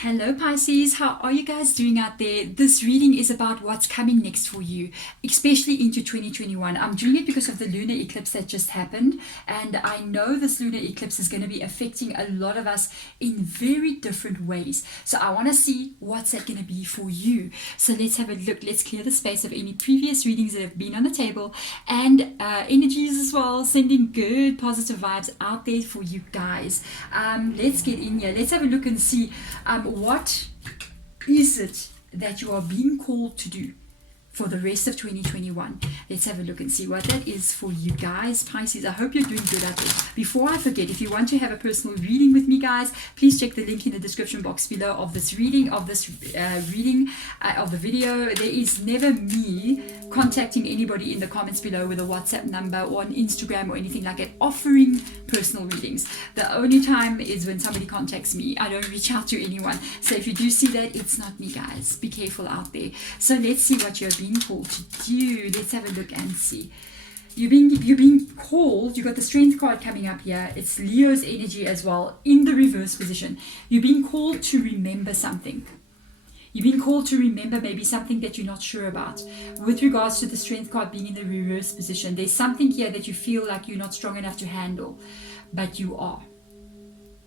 Hello Pisces, how are you guys doing out there? This reading is about what's coming next for you, especially into 2021. I'm doing it because of the lunar eclipse that just happened, and I know this lunar eclipse is going to be affecting a lot of us in very different ways. So I want to see what's that going to be for you. So let's have a look. Let's clear the space of any previous readings that have been on the table and energies as well, sending good positive vibes out there for you guys. Let's get in here. Let's have a look and see what is it that you are being called to do for the rest of 2021. Let's have a look and see what that is for you guys, Pisces. I hope you're doing good out there. Before I forget, if you want to have a personal reading with me, guys, please check the link in the description box below of this reading, of the video. There is never me contacting anybody in the comments below with a WhatsApp number or on Instagram or anything like that offering personal readings. The only time is when somebody contacts me. I don't reach out to anyone. So if you do see that, it's not me, guys. Be careful out there. So let's see what you're being called to do. Let's have a look and see. You're being called. You got the Strength card coming up here. It's Leo's energy as well in the reverse position. You're being called to remember something. You've been called to remember maybe something that you're not sure about. With regards to the Strength card being in the reverse position, there's something here that you feel like you're not strong enough to handle, but you are.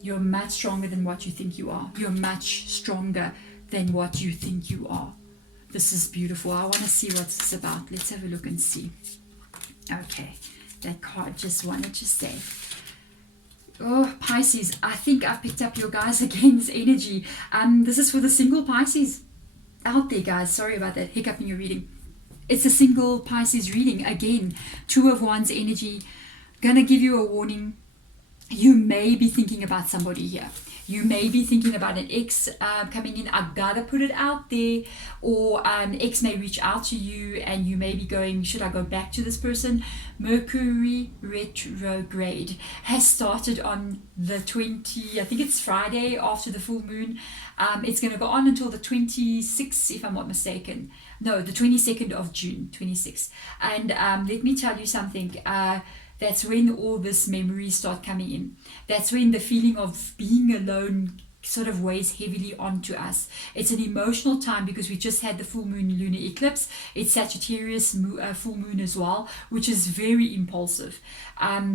You're much stronger than what you think you are. You're much stronger than what you think you are. This is beautiful. I want to see what this is about. Let's have a look and see. Okay, that card just wanted to say. Oh, Pisces, I think I've picked up your guys again's energy. This is for the single Pisces out there, guys. Sorry about that hiccup in your reading. It's a single Pisces reading. Again, Two of Wands energy. Gonna give you a warning. You may be thinking about somebody here. You may be thinking about an ex coming in. I gotta put it out there. Or an ex may reach out to you and you may be going, should I go back to this person? Mercury retrograde has started on the 20, I think it's Friday after the full moon. It's going to go on until the 26th, if I'm not mistaken. No, the 22nd of June, 26th. And let me tell you something. That's when all this memories start coming in. That's when the feeling of being alone sort of weighs heavily onto us. It's an emotional time because we just had the full moon lunar eclipse. It's Sagittarius full moon as well, which is very impulsive.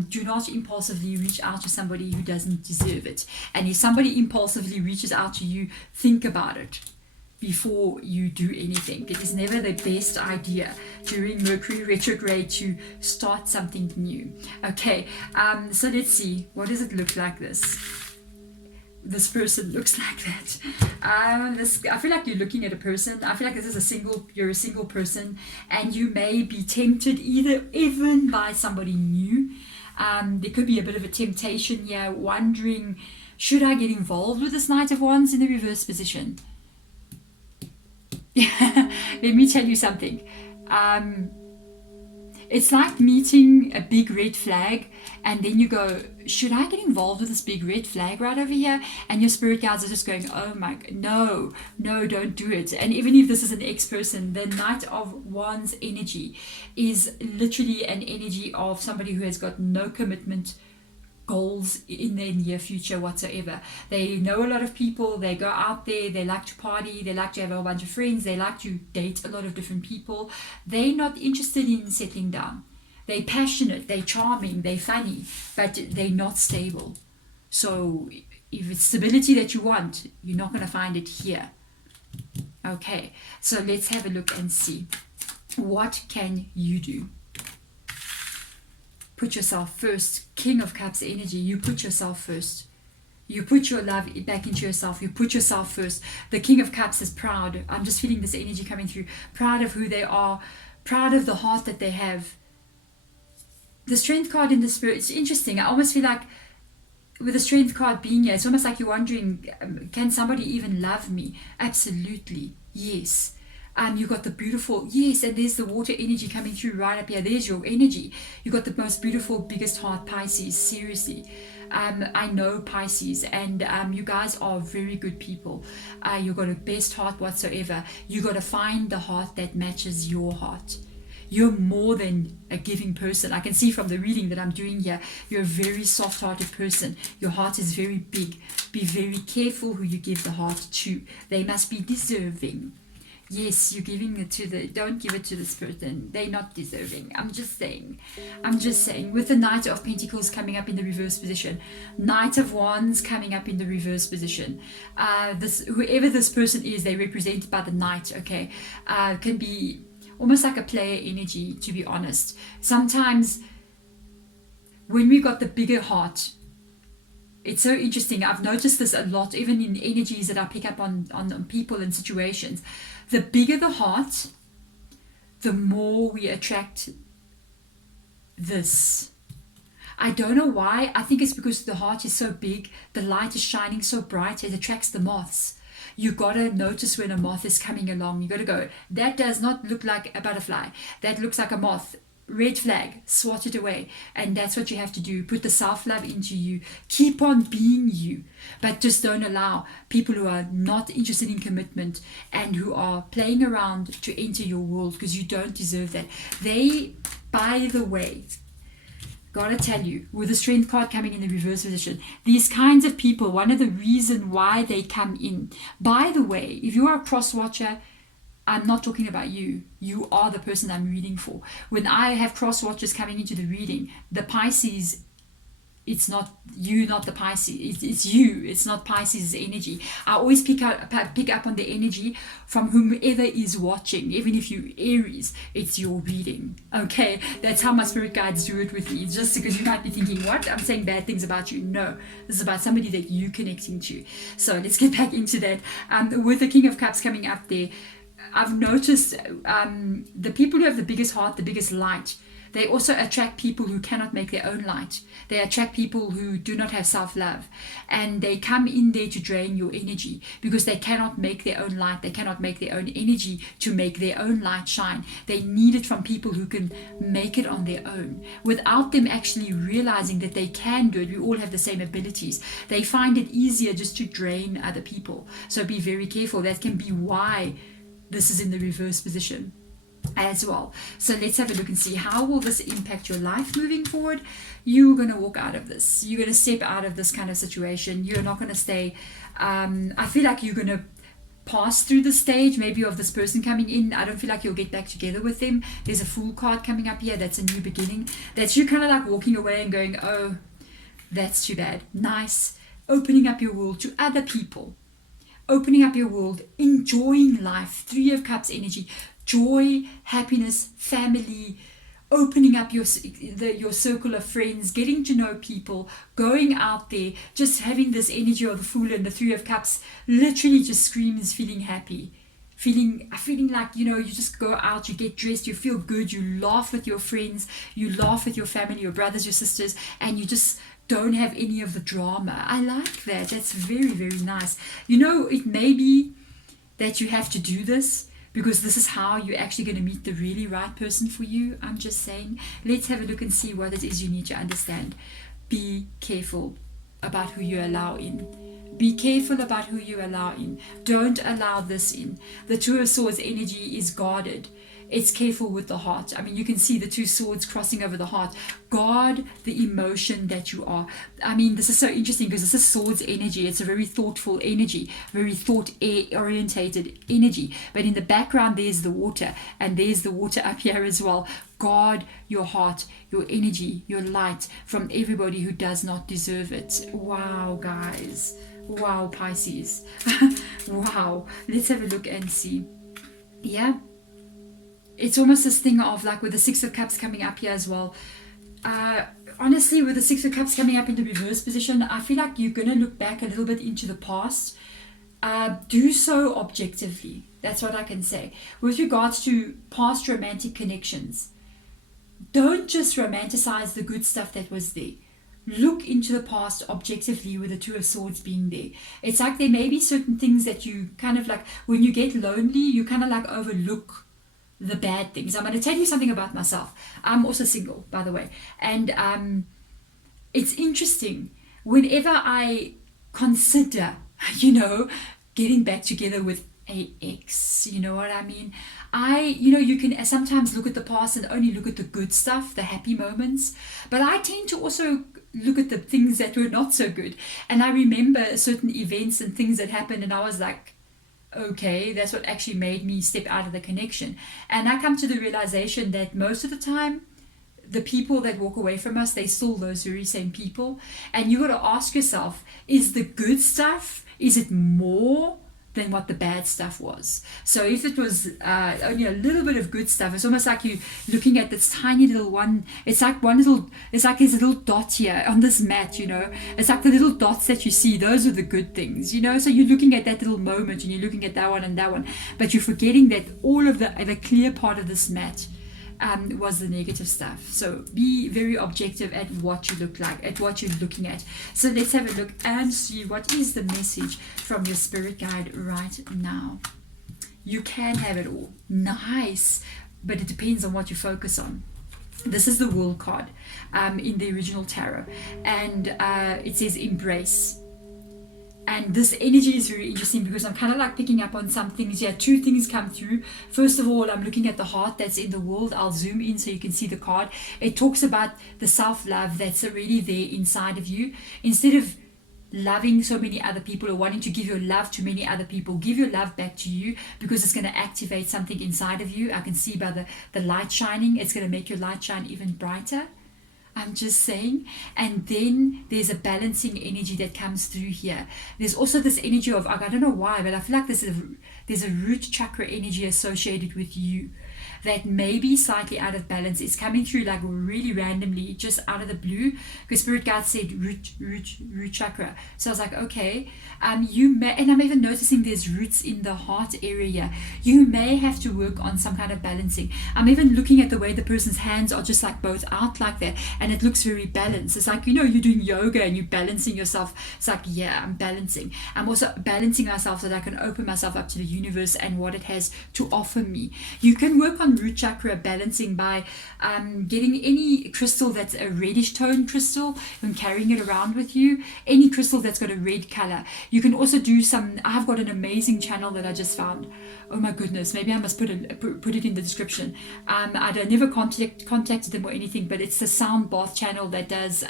Do not impulsively reach out to somebody who doesn't deserve it. And if somebody impulsively reaches out to you, think about it before you do anything. It is never the best idea during Mercury retrograde to start something new. Okay, so let's see. What does it look like this person looks like that? I feel like you're looking at a person. I feel like you're a single person and you may be tempted even by somebody new. There could be a bit of a temptation here, wondering, should I get involved with this Knight of Wands in the reverse position? Let me tell you something. It's like meeting a big red flag and then you go, should I get involved with this big red flag right over here? And your spirit guides are just going, oh my, no, don't do it. And even if this is an ex-person, the Knight of Wands energy is literally an energy of somebody who has got no commitment goals in their near future whatsoever. They know a lot of people, they go out there, they like to party, they like to have a whole bunch of friends, they like to date a lot of different people. They're not interested in settling down. They're passionate, they're charming, they're funny, but they're not stable. So if it's stability that you want, you're not going to find it here. Okay, so let's have a look and see. What can you do? Put yourself first. King of Cups energy. You put yourself first. You put your love back into yourself. You put yourself first. The King of Cups is proud. I'm just feeling this energy coming through. Proud of who they are. Proud of the heart that they have. The Strength card in the Spirit. It's interesting. I almost feel like with the Strength card being here, it's almost like you're wondering, can somebody even love me? Absolutely. Yes. You got the beautiful, yes, and there's the water energy coming through right up here. There's your energy. You got the most beautiful, biggest heart, Pisces. Seriously. I know Pisces, and you guys are very good people. You got a best heart whatsoever. You got to find the heart that matches your heart. You're more than a giving person. I can see from the reading that I'm doing here, you're a very soft-hearted person. Your heart is very big. Be very careful who you give the heart to. They must be deserving. Yes, you're giving it to don't give it to this person. They're not deserving. I'm just saying. With the Knight of Pentacles coming up in the reverse position, Knight of Wands coming up in the reverse position. Whoever this person is, they're represented by the Knight, okay? Can be almost like a player energy, to be honest. Sometimes when we got the bigger heart, it's so interesting. I've noticed this a lot, even in energies that I pick up on people and situations. The bigger the heart, the more we attract this. I don't know why. I think it's because the heart is so big, the light is shining so bright, it attracts the moths. You gotta notice when a moth is coming along. You gotta go, that does not look like a butterfly. That looks like a moth. Red flag, swat it away. And that's what you have to do. Put the self-love into you. Keep on being you. But just don't allow people who are not interested in commitment and who are playing around to enter your world, because you don't deserve that. They, by the way, gotta tell you, with the Strength card coming in the reverse position, these kinds of people, one of the reasons why they come in, by the way, if you are a cross watcher, I'm not talking about you. You are the person I'm reading for. When I have cross watchers coming into the reading, the Pisces, it's not you, not the Pisces. It's you. It's not Pisces' energy. I always pick up on the energy from whomever is watching. Even if you Aries, it's your reading. Okay, that's how my spirit guides do it with me. It's just because you might be thinking, what? I'm saying bad things about you. No, this is about somebody that you're connecting to. So let's get back into that. With the King of Cups coming up there, I've noticed the people who have the biggest heart, the biggest light, they also attract people who cannot make their own light. They attract people who do not have self-love. And they come in there to drain your energy because they cannot make their own light. They cannot make their own energy to make their own light shine. They need it from people who can make it on their own without them actually realizing that they can do it. We all have the same abilities. They find it easier just to drain other people. So be very careful. That can be why this is in the reverse position as well. So let's have a look and see, how will this impact your life moving forward? You're going to walk out of this. You're going to step out of this kind of situation. You're not going to stay. I feel like you're going to pass through the stage maybe of this person coming in. I don't feel like you'll get back together with them. There's a Fool card coming up here. That's a new beginning. That's you kind of like walking away and going, oh, that's too bad. Nice. Opening up your world to other people. Opening up your world, enjoying life, 3 of Cups energy, joy, happiness, family, opening up your circle of friends, getting to know people, going out there, just having this energy of the Fool and the 3 of Cups literally just screams feeling happy. Feeling like, you just go out, you get dressed, you feel good, you laugh with your friends, you laugh with your family, your brothers, your sisters, and you just don't have any of the drama. I like that. That's very, very nice. It may be that you have to do this because this is how you're actually going to meet the really right person for you. I'm just saying, let's have a look and see what it is you need to understand. Be careful about who you allow in. Be careful about who you allow in. Don't allow this in. The 2 of Swords energy is guarded. It's careful with the heart. I mean, you can see the 2 swords crossing over the heart. Guard the emotion that you are. I mean, this is so interesting because this is Swords energy. It's a very thoughtful energy, very thought-orientated energy. But in the background, there's the water, and there's the water up here as well. Guard your heart, your energy, your light from everybody who does not deserve it. Wow, guys. Wow, Pisces. Wow. Let's have a look and see. Yeah. It's almost this thing of like with the 6 of Cups coming up here as well. Honestly, with the 6 of Cups coming up in the reverse position, I feel like you're going to look back a little bit into the past. Do so objectively. That's what I can say. With regards to past romantic connections, don't just romanticize the good stuff that was there. Look into the past objectively with the 2 of Swords being there. It's like there may be certain things that you kind of like, when you get lonely, you kind of like overlook the bad things. I'm going to tell you something about myself. I'm also single, by the way. And it's interesting. Whenever I consider, getting back together with AX. You know what I mean? You can sometimes look at the past and only look at the good stuff, the happy moments. But I tend to also look at the things that were not so good. And I remember certain events and things that happened, and I was like, okay, that's what actually made me step out of the connection. And I come to the realization that most of the time, the people that walk away from us, they still those very same people. And you got to ask yourself, is the good stuff, is it more than what the bad stuff was? So if it was only a little bit of good stuff, it's almost like you looking at this tiny little one. It's like there's a little dot here on this mat, it's like the little dots that you see, those are the good things, so you're looking at that little moment and you're looking at that one and that one, but you're forgetting that all of the clear part of this mat was the negative stuff. So be very objective at what you look like, at what you're looking at. So let's have a look and see what is the message from your spirit guide right now. You can have it all. Nice. But it depends on what you focus on. This is the World card in the original tarot. And it says embrace. And this energy is very interesting because I'm kind of like picking up on some things here. Two things come through. First of all, I'm looking at the heart that's in the world. I'll zoom in so you can see the card. It talks about the self-love that's already there inside of you. Instead of loving so many other people or wanting to give your love to many other people, give your love back to you, because it's going to activate something inside of you. I can see by the light shining, it's going to make your light shine even brighter. I'm just saying. And then there's a balancing energy that comes through here. There's also this energy of, I don't know why, but I feel like there's a root chakra energy associated with you that may be slightly out of balance. It's coming through like really randomly, just out of the blue, because Spirit Guide said root chakra. So I was like, okay, you may, and I'm even noticing there's roots in the heart area. You may have to work on some kind of balancing. I'm even looking at the way the person's hands are just like both out like that, and it looks very balanced. It's like, you're doing yoga and you're balancing yourself. It's like, yeah, I'm balancing. I'm also balancing myself so that I can open myself up to the universe and what it has to offer me. You can work on root chakra balancing by getting any crystal that's a reddish tone crystal and carrying it around with you. Any crystal that's got a red color. You can also do I've got an amazing channel that I just found. Oh my goodness, maybe I must put it in the description. Never contacted them or anything, but it's the sound bath channel that does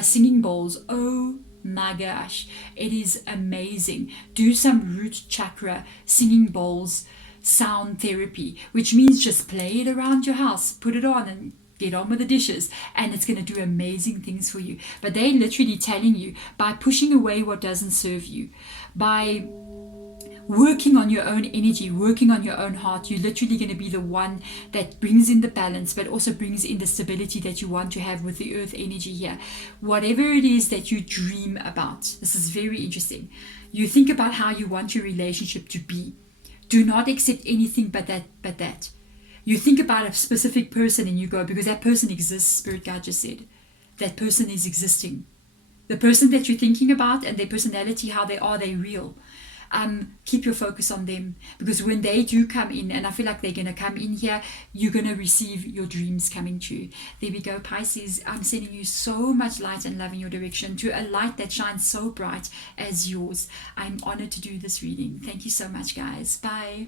singing bowls. Oh my gosh, it is amazing. Do some root chakra singing bowls sound therapy, which means just play it around your house, put it on and get on with the dishes, and it's going to do amazing things for you. But they're literally telling you, by pushing away what doesn't serve you, by working on your own energy, working on your own heart, you're literally going to be the one that brings in the balance, but also brings in the stability that you want to have with the earth energy here. Whatever it is that you dream about, this is very interesting. You think about how you want your relationship to be. Do not accept anything but that. You think about a specific person and you go, because that person exists, Spirit Guide just said. That person is existing. The person that you're thinking about and their personality, how they are, they're real. Keep your focus on them, because when they do come in, and I feel like they're going to come in here, you're going to receive your dreams coming true. There we go, Pisces. I'm sending you so much light and love in your direction, to a light that shines so bright as yours. I'm honored to do this reading. Thank you so much, guys. Bye.